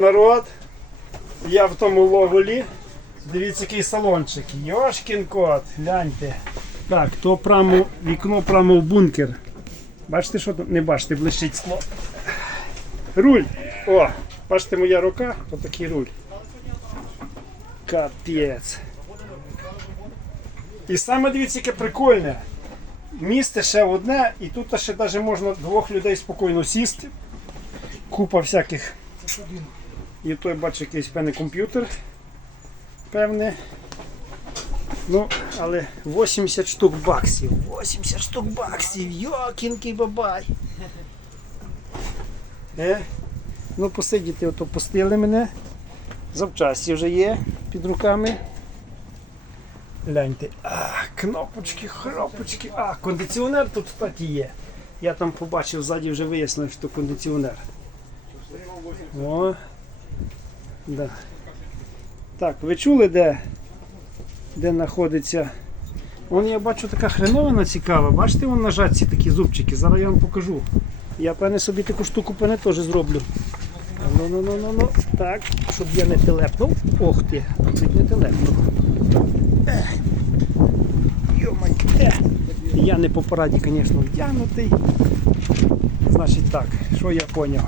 Народ, я в тому логолі. Дивіться, який салончик. Йошкін кот, гляньте. Так, то прямо вікно прямо в бункер. Бачите, що тут? Не бачите, блищить скло. Руль. О, бачите, моя рука, то такий руль. Капець. І саме дивіться, яке прикольне. Місце ще одне, і тут ще навіть можна двох людей спокійно сісти. Купа всяких і той бачу якийсь певний комп'ютер. Певне. Ну, але 80 штук баксів. 80 штук баксів. Йокінки бабай. Е? Ну, посидіти, ото пустили мене. Завчасті вже є під руками. Гляньте. А, кнопочки, хропочки. А, кондиціонер тут, кстати, є. Я там побачив ззаді вже вияснив, що кондиціонер. О, Да. Так, ви чули, де, де знаходиться? Вон я бачу така хреновина цікава. Бачите, вон на жатці такі зубчики. Зараз я вам покажу. Я певне собі таку штуку певне теж зроблю. Ну, ну, ну, ну, ну. Так, щоб я не телепнув. Ох ти, чуть не телепнув. Йомай. Я не по пораді, звісно, вдягнутий. Значить так, що я зрозумів?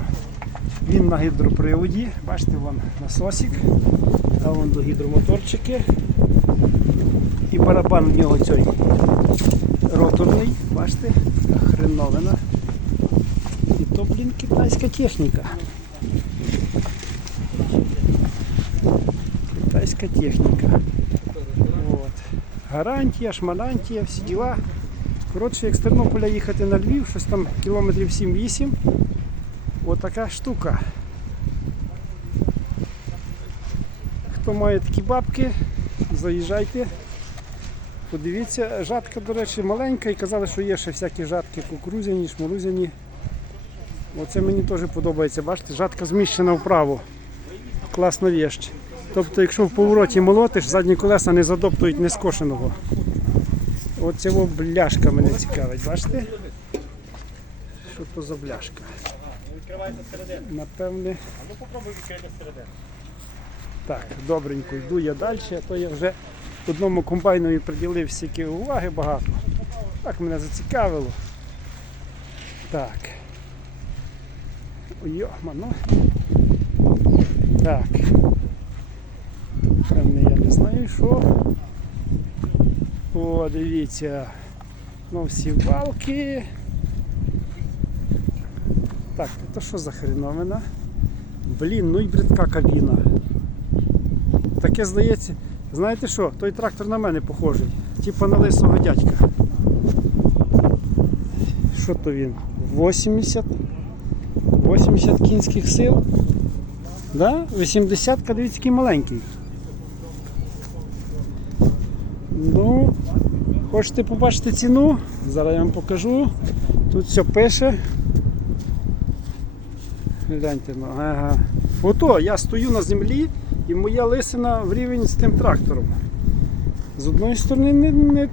Він на гідроприводі, бачите, вон насосик, а вон до гідромоторчики. І барабан в нього цей роторний, бачите, хреновина. І то, блін, китайська техніка. Китайська техніка. От. Гарантія, шмарантія, всі діла. Коротше, як з Тернополя їхати на Львів, щось там кілометрів 7-8. Отака штука. Хто має такі бабки, заїжджайте. Подивіться, жатка, до речі, маленька і казали, що є ще всякі жатки кукурузяні, шмурузяні. Оце мені теж подобається. Бачите, жатка зміщена вправо. Класна вещь. Тобто, якщо в повороті молотиш, задні колеса не задоптують нескошеного. Оце бляшка мене цікавить, бачите? Що то за бляшка? Напевне. Ну попробуй відкрити всередину. Так, добренько, йду я далі, а то я вже одному комбайнові приділив стільки уваги багато. Так мене зацікавило. Так. Ой, йома, ну. Так. Певне, я не знаю що. О, дивіться. Ну всі балки. Так, то що за хреновина? Блін, ну і бридка кабіна. Таке здається, знаєте що, той трактор на мене похожий. Типа на лисого дядька. Що то він? 80? 80 кінських сил? Да? 80 дивіться, який маленький. Ну, хочете побачити ціну? Зараз я вам покажу. Тут все пише. Гляньте, ну, ага. Ото я стою на землі і моя лисина в рівень з тим трактором. З одної сторони, не, не,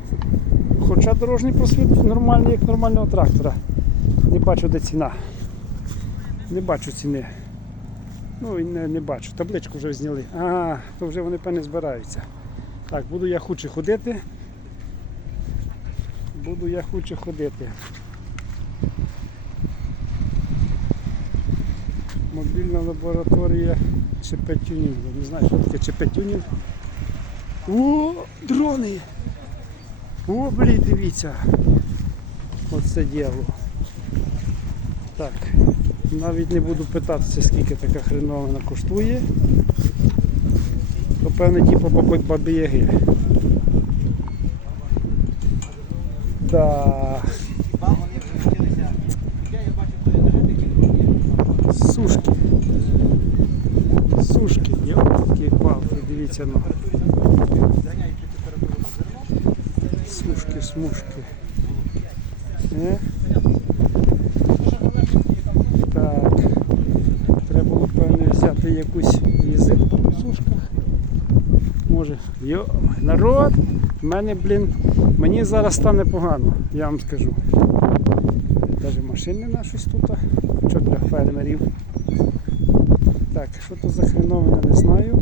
хоча дорожній просвіт нормальний, як нормального трактора. Не бачу де ціна. Не бачу ціни. Ну і не, не бачу. Табличку вже зняли. А, то вже вони певне збираються. Так, буду я хуче ходити. Буду я хуче ходити. Мобільна лабораторія ЧП-тюнінг. Не знаю, що таке ЧП-тюнінг. О, дрони! О, блін, дивіться. Оце діло. Так, навіть не буду питатися, скільки така хреновина коштує. То певне типу бабі яги. Да. Дивіться ну. Сушки, смужки. Е? Так. Треба було певне взяти якусь візитку по сушках. Може. Йо, народ! Мене, блін, мені зараз стане погано, я вам скажу. Навіть машини на щось тут, що для фермерів. Так, що то за хреновина, не знаю.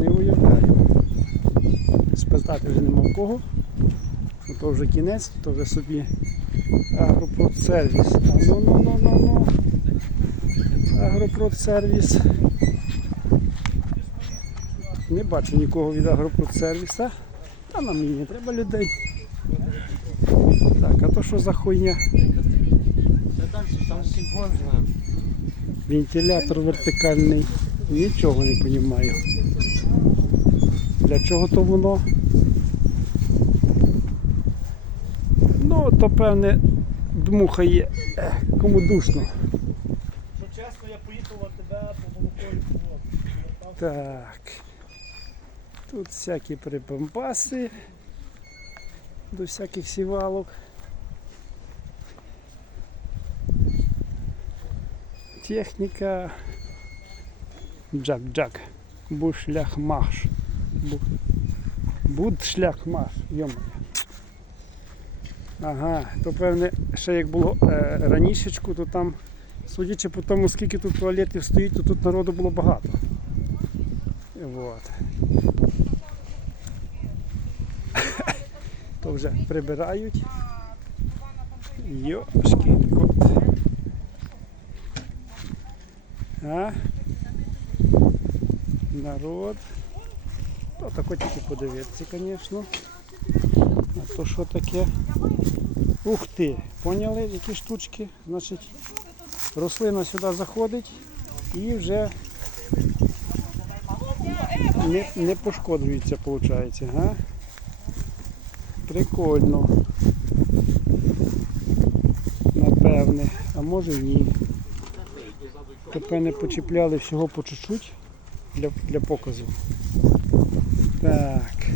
Не уявляю. Спитати вже нема в кого. Ну, то вже кінець, то вже собі агропродсервіс. Ну ну ну ну ну. Агропродсервіс. Не бачу нікого від агропродсервіса. Та нам і не треба людей. Так, а то що за хуйня? Вентилятор вертикальний. Нічого не розумію. Для чого то воно? Ну, то певне дмухає, кому душно. Що чесно, я поїхав в тебе по молоко і Так. Тут всякі припампаси до всяких сівалок. Техніка. Джак-джак. Бушлях-маш. Бу... Будшлях-маш. Йома. Ага, то певне, ще як було е, ранішечку, то там, судячи по тому, скільки тут туалетів стоїть, то тут народу було багато. Вот. То вже прибирають. Кот. А? Народ. То тако тільки подивитися, звісно. То що таке? Ух ти! Поняли, які штучки? Значить, рослина сюди заходить і вже не, не пошкоджується, виходить, га? Прикольно. Напевне, а може і ні. Тепер почіпляли всього по чуть-чуть для, для показу. Так.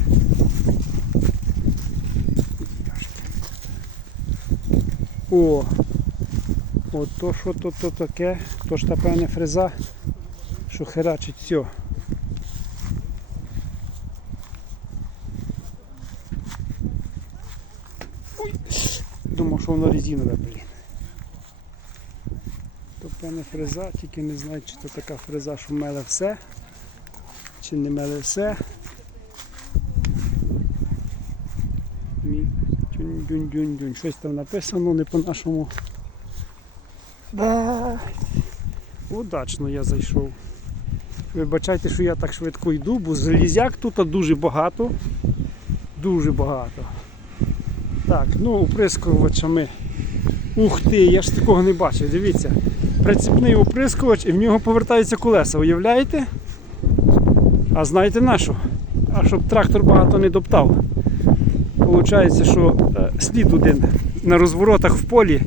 О! От то що то, то таке, то ж та певне фреза, що херачить все. Думав, що воно резинове, блін. То певне фреза, тільки не знаю, чи то така фреза, що меле все, чи не меле все. Тюнь, дюнь, дюнь, дюнь. Щось там написано, не по-нашому. Да. Удачно я зайшов. Вибачайте, що я так швидко йду, бо залізяк тут дуже багато. Дуже багато. Так, ну оприскувачами. Ух ти, я ж такого не бачив, дивіться. Прицепний оприскувач і в нього повертаються колеса, уявляєте? А знаєте на що? А щоб трактор багато не доптав. Получається, що е, слід один на розворотах в полі.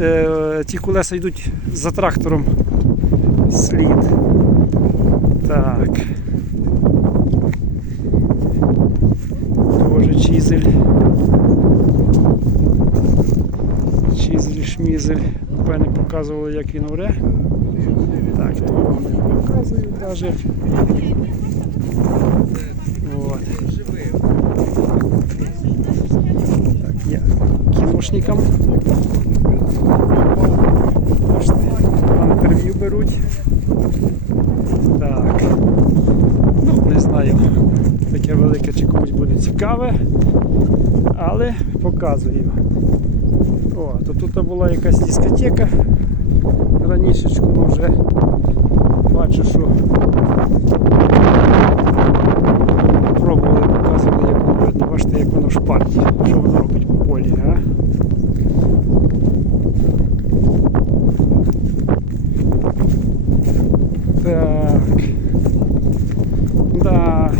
Е, ті колеса йдуть за трактором. Слід. Так. Тоже чизель. Чизель, шмізель. Напевне показували, як він оре. Так, то вам не показую навіть. Так, я кіношникам. Інтерв'ю беруть. Так. Ну, не знаю, таке велике чи комусь буде цікаве, але показую. О, то тут була якась дискотека. Ранішечку ну, вже бачу, що пробували, показували, як воно. Бачите, як воно шпарить, що воно робить по полі. А? Так. Да.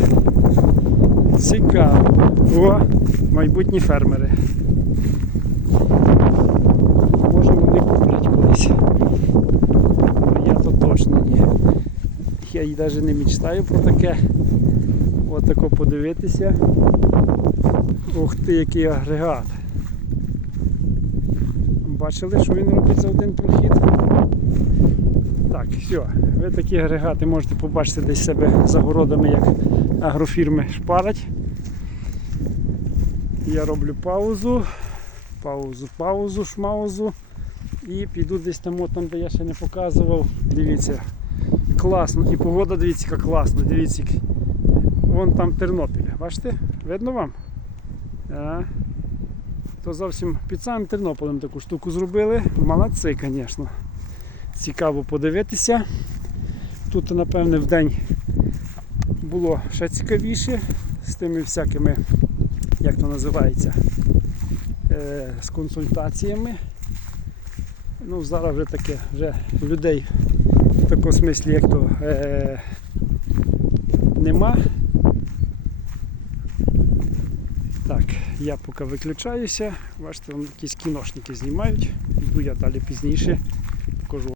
Цікаво. О, майбутні фермери. Може вони куплять колись. Я то точно ні. Я і навіть не мечтаю про таке. От тако подивитися. Ух ти, який агрегат. Бачили, що він робить за один прохід? Так, все. Ви такі агрегати можете побачити десь себе за городами, як агрофірми шпарать. Я роблю паузу, паузу, паузу, шмаузу І піду десь там, там, де я ще не показував. Дивіться, класно. І погода, дивіться, яка класна. Дивіться, вон там Тернопіль. Бачите? Видно вам? А. То зовсім під самим Тернополем таку штуку зробили. Молодці, звісно. Цікаво подивитися. Тут, напевне, в день було ще цікавіше з тими всякими, як то називається, е, з консультаціями. Ну, зараз вже таке, вже людей в такому смислі, як то е, нема. Так, я поки виключаюся. Бачите, там якісь кіношники знімають. Йду я далі пізніше.